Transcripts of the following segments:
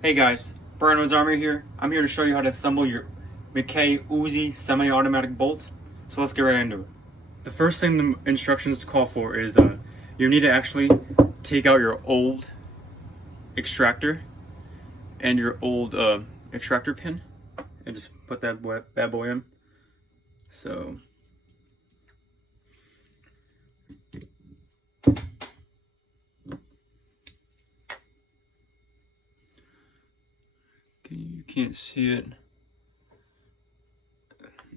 Hey guys, Brian Army here. I'm here to show you how to assemble your McKay Uzi semi-automatic bolt. So let's get right into it. The first thing the instructions call for is you need to actually take out your old extractor and your old extractor pin and just put that bad boy in. So you can't see it.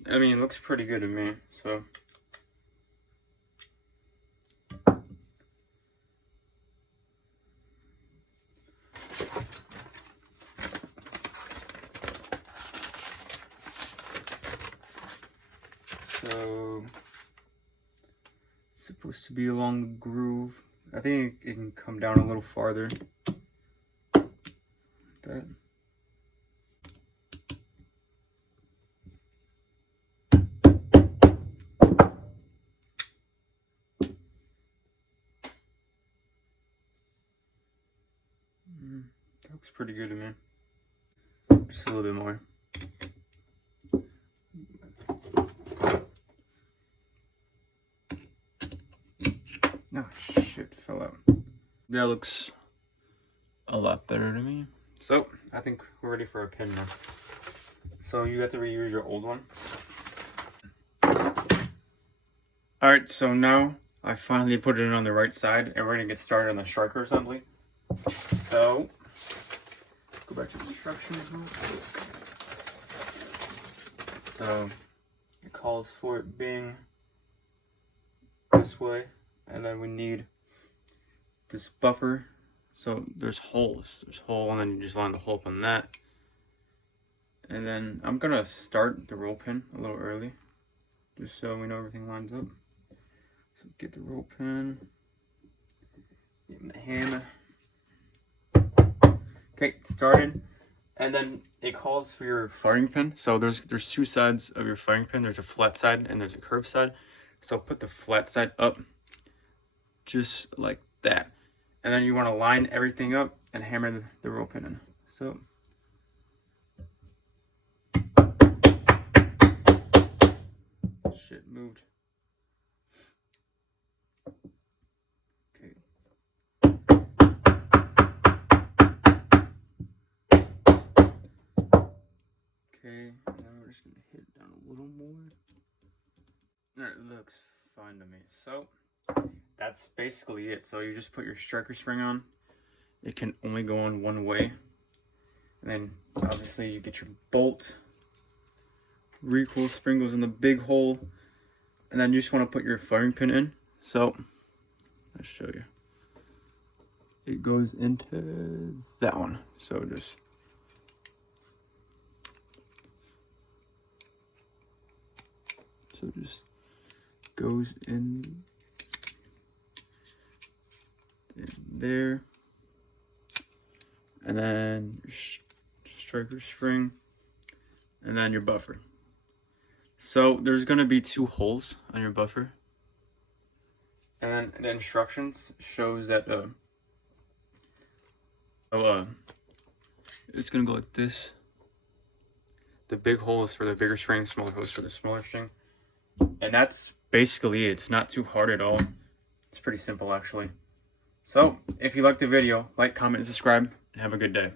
I mean, it looks pretty good to me, so. So, it's supposed to be along the groove. I think it can come down a little farther. That. That looks pretty good to me. Just a little bit more. Oh shit, fell out. That looks a lot better to me. So, I think we're ready for a pin now. So you have to reuse your old one. Alright, so now I finally put it in on the right side and we're gonna get started on the striker assembly. So, go back to the instructions real quick. So, it calls for it being this way, and then we need this buffer. So there's holes, and then you just line the hole up on that. And then I'm gonna start the roll pin a little early, just so we know everything lines up. So get the roll pin, get my hammer. Okay, started. And then it calls for your firing pin. So there's two sides of your firing pin. There's a flat side and there's a curved side. So put the flat side up, just like that. And then you want to line everything up and hammer the roll pin in. So shit moved. Okay. Okay, now we're just gonna hit it down a little more. Alright, it looks fine to me. So that's basically it. So you just put your striker spring on. It can only go on one way. And then obviously you get your bolt. Recoil spring goes in the big hole. And then you just want to put your firing pin in. So let's show you. It goes into that one. So just goes in there, and then your striker spring, and then your buffer. So there's going to be two holes on your buffer, and then the instructions shows that it's going to go like this. The big hole is for the bigger string, smaller hole is for the smaller string, and that's basically it. It's not too hard at all. It's pretty simple actually. So, if you liked the video, like, comment, and subscribe, and have a good day.